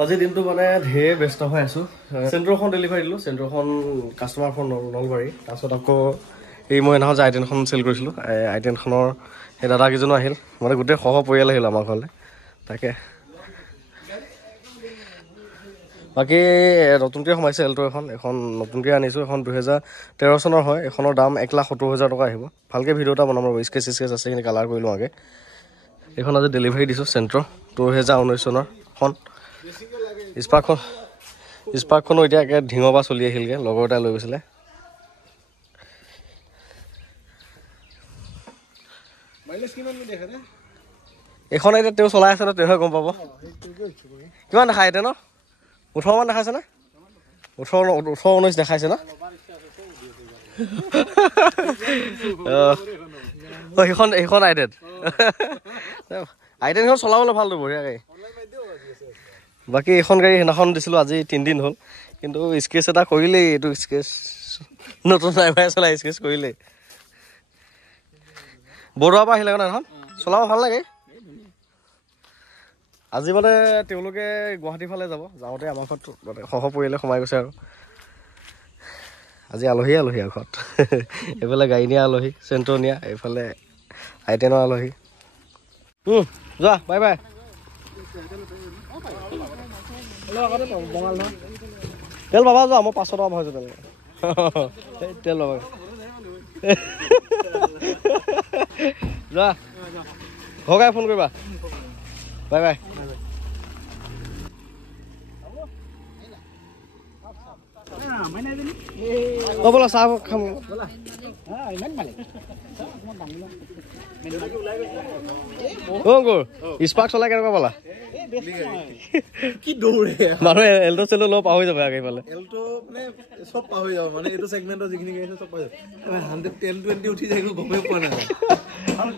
আজি দিনটো মানে ঢেৰ ব্যস্ত হৈ আছো চেন্ট্ৰখন ডেলিভাৰী দিলো চেন্ট্ৰখন কাষ্টমাৰ ফোন নলবাৰী তাৰপিছত আকৌ এই মই নহয় যে আইটেনখন চেল কৰিছিলোঁ আইটেনখনৰ সেই দাদাকেইজনো আহিল মানে গোটেই সহ পৰিয়াল আহিল আমাৰ ঘৰলৈ তাকে বাকী নতুনকৈ সোমাইছে এল্টো এখন নতুনকৈ আনিছোঁ এখন 2013 চনৰ হয় এখনৰ দাম 1,70,000 টকা আহিব ভালকৈ ভিডিঅ' এটা বনাম আৰু স্কেচ আছে সেইখিনি কালাৰ কৰি লওঁ আগে এইখন আজি ডেলিভাৰী দিছোঁ চেন্ট্ৰ 2019 চনৰ খন স্পাৰ্কখনো এতিয়া একে ঢিঙৰ পৰা চলি আহিলগৈ লগৰ এটাই লৈ গৈছিলে এইখন এতিয়া তেওঁ চলাই আছে ন তেওঁহে গম পাব কিমান দেখাই এতিয়া ন 18 মান দেখাইছে না 18-19 দেখাইছে না সেইখন আইটেনখন চলাবলৈ ভালতো বঢ়িয়াকৈ বাকী এইখন গাড়ী সেইদিনাখন দিছিলোঁ আজি 3 দিন হ'ল কিন্তু স্কেচ এটা কৰিলেই এইটো স্কেচ নতুন ড্ৰাইভাৰে চলাই স্কেচ কৰিলেই বৰুৱাৰ পৰা আহিলে নহয় এখন চলাব ভাল লাগে আজি মানে তেওঁলোকে গুৱাহাটী ফালে যাব যাওঁতে আমাৰ ঘৰত মানে সহ পৰিয়ালে সোমাই গৈছে আৰু আজি আলহী আৰু ঘৰত এইফালে গাড়ী নিয়া আলহী চেন্ট্ৰ নিয়া এইফালে আইটেনৰ আলহী যোৱা বাই বাই তেল পাবা যোৱা মই 500 টকা ভৰাইছোঁ তেল পাবা যোৱা ভগাই ফোন কৰিবা বাই বাই ব'লা চাহ খাম স্পাৰ্ক চলাই কেনেকুৱা পালা কি দৌৰে মানুহে এল্টো চেল্টো লব পাহৰি যাব আগে পালে এল্টো মানে সব পাহৰি যাব মানে এইটো সেগমেন্টৰ যিখিনি গাড়ী সব পাহৰি যাব 110-20 উঠি যায় গমে পোৱা নাই আৰু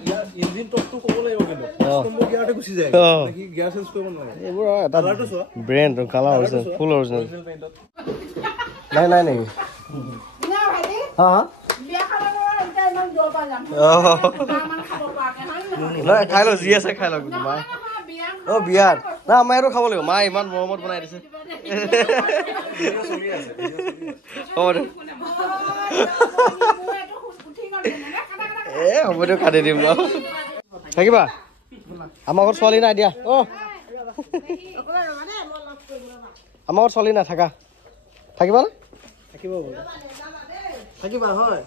ইঞ্জিন টপটো ক'ব লাগিব কিন্তু কাস্টমাৰ গিয়াৰতে গুচি যায় কি গিয়াৰ চেঞ্জ কৰিব নোৱাৰে এইবোৰ এটা ব্ৰেন্ড কালাৰ অৰিজিনেল ফুল অৰিজিনেল নাই না ভাই হা বিয়া খাব এটা ইমান জোৰ পা যাম নাই খাই লো জি আছে খাই লো মাই বিয়াৰ না আমাৰ আৰু খাব লাগিব মাই ইমান মৰমত বনাই দিছে হ'ব দিয়ক কাটি দিম ন থাকিবা আমাৰ ঘৰত ছোৱালী নাই দিয়া আমাৰ ঘৰত ছোৱালী নাই থাকা থাকিবা না থাকিবা হয়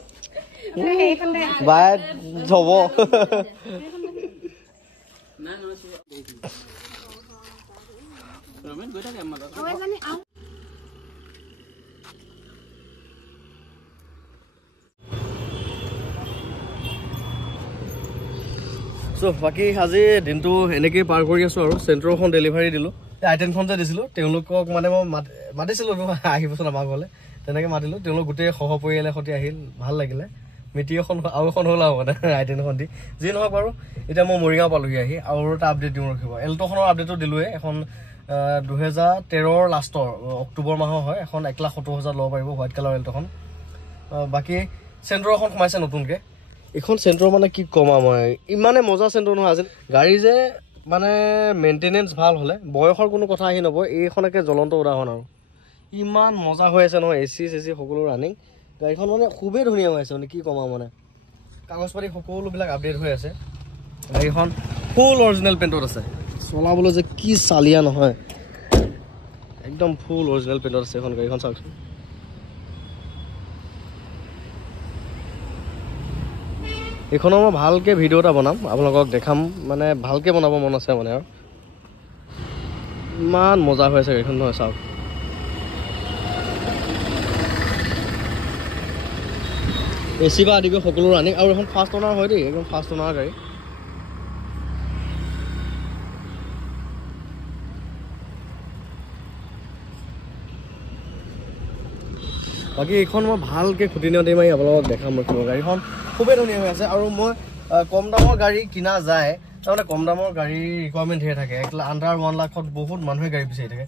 বাই হ'ব বাকী আজি দিনটো এনেকেই পাৰ কৰি আছো আৰু চেন্ট্ৰখন ডেলিভাৰী দিলোঁ আইটেনখন যে দিছিলোঁ তেওঁলোকক মানে মই মাতিছিলোঁ আহিবচোন আমাৰ ঘৰলৈ তেনেকৈ মাতিলোঁ তেওঁলোক গোটেই সহ পৰিয়ালৰ সৈতে আহিল ভাল লাগিলে মিটিং এখন আৰু এখন হ'ল আৰু মানে আইটেনখন দি যি নহওক বাৰু এতিয়া মই মৰিগাঁও পালোহি আহি আৰু এটা আপডেট দিওঁ ৰখিব এল্টোখনৰ আপডেটো দিলোঁৱে এখন 2013 লাষ্টৰ অক্টোবৰ মাহৰ হয় এখন 1,70,000 ল'ব পাৰিব হোৱাইট কালাৰ এল্টোখন বাকী চেন্ট্ৰ এখন সোমাইছে নতুনকৈ এইখন চেন্ট্ৰ মানে কি ক'ম আৰু মই ইমানে মজা চেন্ট্ৰ নহয় আজি গাড়ী যে মানে মেইনটেনেঞ্চ ভাল হ'লে বয়সৰ কোনো কথা আহি নপৰে এইখন একে জ্বলন্ত উদাহৰণ আৰু ইমান মজা হৈ আছে নহয় এচি চেচি সকলো ৰানিং গাড়ীখন মানে খুবেই ধুনীয়া হৈ আছে মানে কি ক'ম আৰু মানে কাগজ পাতি সকলোবিলাক আপডেট হৈ আছে গাড়ীখন ফুল অৰিজিনেল পেইণ্টত আছে চলাবলৈ যে কি চালিয়া নহয় একদম ফুল অৰিজিনেল পেইণ্টত আছে এখন গাড়ীখন চাওকচোন এইখনৰ মই ভালকৈ ভিডিঅ' এটা বনাম আপোনালোকক দেখাম মানে ভালকৈ বনাব মন আছে মানে আৰু ইমান মজা হৈ আছে গাড়ীখন নহয় চাওক এচি বা আদি কৰি সকলো ৰানিং আৰু এখন ফাষ্ট অনাৰ হয় দেই একদম ফাষ্ট অনাৰ গাড়ী বাকী এইখন মই ভালকৈ খুটি নিয়ন্তি মাৰি আপোনালোকক দেখাম ৰখিব গাড়ীখন খুবেই ধুনীয়া হৈ আছে আৰু মই কম দামৰ গাড়ী কিনা যায় তাৰমানে কম দামৰ গাড়ীৰ ৰিকুৱাৰমেণ্ট ধেৰ থাকে আণ্ডাৰ 1 লাখত বহুত মানুহে গাড়ী বিচাৰি থাকে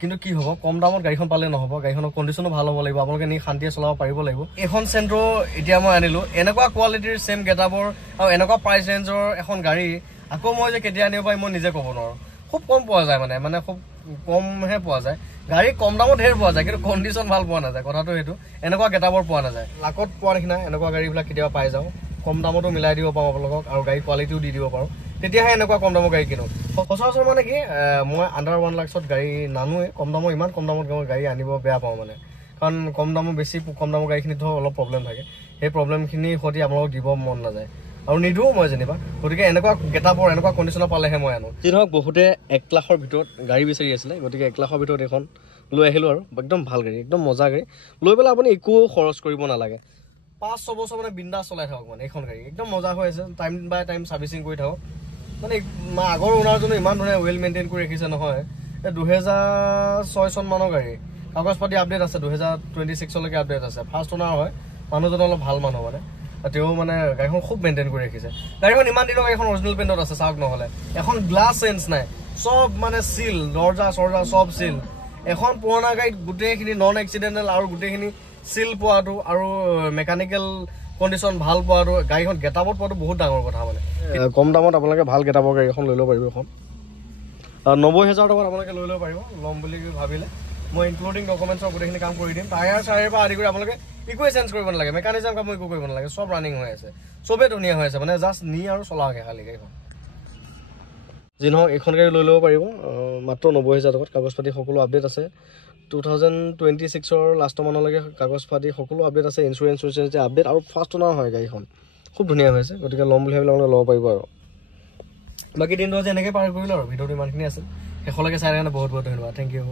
কিন্তু কি হ'ব কম দামত গাড়ীখন পালে নহ'ব গাড়ীখনৰ কণ্ডিশ্যনো ভাল হ'ব লাগিব আপোনালোকে নি শান্তিয়ে চলাব পাৰিব লাগিব এখন চেন্ট্ৰ এতিয়া মই আনিলোঁ এনেকুৱা কোৱালিটিৰ ছেম গেটআপৰ আৰু এনেকুৱা প্ৰাইচ ৰেঞ্জৰ এখন গাড়ী আকৌ মই যে কেতিয়া আনিব পাৰিম মই নিজে ক'ব নোৱাৰোঁ খুব কম পোৱা যায় মানে খুব কমহে পোৱা যায় গাড়ী কম দামত ঢেৰ পোৱা যায় কিন্তু কণ্ডিশ্যন ভাল পোৱা নাযায় কথাটো সেইটো এনেকুৱা গেটাবৰ পোৱা নাযায় লাকত পোৱা নিচিনা এনেকুৱা গাড়ীবিলাক কেতিয়াবা পাই যাওঁ কম দামতো মিলাই দিব পাৰোঁ আপোনালোকক আৰু গাড়ী কোৱালিটিও দি দিব পাৰোঁ তেতিয়াহে এনেকুৱা কম দামৰ গাড়ী কিনো সচৰাচৰ মানে কি মই আণ্ডাৰ 1 লাখত গাড়ী নানোৱে কম দামৰ ইমান কম দামত গাড়ী আনিব বেয়া পাওঁ মানে কাৰণ কম দামৰ বেছি কম দামৰ গাড়ীখিনিত ধৰক অলপ প্ৰব্লেম থাকে সেই প্ৰব্লেমখিনিৰ সৈতে আপোনালোকক দিব মন নাযায় আৰু নিদিও মই যেনিবা গতিকে এনেকুৱা গেটাবৰ এনেকুৱা কণ্ডিশ্যনৰ পালেহে মই আনো যি ধৰক বহুতে 1 লাখৰ ভিতৰত গাড়ী বিচাৰি আছিলে গতিকে 1 লাখৰ ভিতৰত এখন লৈ আহিলোঁ আৰু একদম ভাল গাড়ী একদম মজা গাড়ী লৈ পেলাই আপুনি একো খৰচ কৰিব নালাগে 5-6 বছৰ মানে বিন্দাছ চলাই থাকক মানে এইখন গাড়ী একদম মজা হৈ আছে টাইম বাই টাইম ছাৰ্ভিচিং কৰি থাকক মানে আগৰ ওনাৰজনে ইমান ধুনীয়া ৱেল মেইনটেইন কৰি ৰাখিছে নহয় 2006 চন মানৰ গাড়ী কাগজ পাতি আপডেট আছে 2026লৈকে আপডেট আছে ফাৰ্ষ্ট ওনাৰ হয় মানুহজন অলপ ভাল মানুহ মানে তেওঁ মানে গাড়ীখন খুব মেইনটেইন কৰি ৰাখিছে গাড়ীখন ইমান দিনৰ গাড়ীখন অৰিজিনেল পেইণ্টত আছে চাওক নহ'লে এখন গ্লাছ চেঞ্জ নাই চব মানে চিল দৰ্জা চৰ্জা চব চিল এখন পুৰণা গাড়ীত গোটেইখিনি নন এক্সিডেণ্টেল আৰু গোটেইখিনি চিল পোৱাটো আৰু মেকানিকেল কণ্ডিশ্যন ভাল পোৱাটো গাড়ীখন গেটাবত পোৱাটো বহুত ডাঙৰ কথা মানে কম দামত আপোনালোকে ভাল গেটাবৰ গাড়ী এখন লৈ ল'ব পাৰিব এখন 90,000 টকাত আপোনালোকে লৈ ল'ব পাৰিব ল'ম বুলি ভাবিলে মই ইনক্লুডিং ডকুমেণ্টছৰ গোটেইখিনি কাম কৰি দিম টায়াৰ চায়াৰ পৰা আদি কৰি আপোনালোকে একোৱে চেঞ্জ কৰিব নালাগে মেকানিজম কাম একো কৰিব নালাগে চব ৰানিং হৈ আছে চবেই ধুনীয়া হৈ আছে মানে জাষ্ট নি আৰু চলাওকে খালি গাড়ীখন যি নহওক এইখন গাড়ী লৈ ল'ব পাৰিব মাত্ৰ 90,000 টকাত কাগজ পাতি সকলো আপডেট আছে 2026ৰ লাষ্টৰ মানলৈকে কাগজ পাতি সকলো আপডেট আছে ইঞ্চুৰেঞ্চ আপডেট আৰু ফাৰ্ষ্ট ওনাৰ হয় গাড়ীখন খুব ধুনীয়া হৈ আছে গতিকে ল'ম বুলি ভাবিলে আপোনালোকে ল'ব পাৰিব আৰু বাকী দিনটো আজি এনেকৈ পাৰ কৰিলোঁ আৰু ভিডিঅ'টো ইমানখিনি আছিল শেষলৈকে চাই কাৰণে বহুত বহুত ধন্যবাদ থেংক ইউ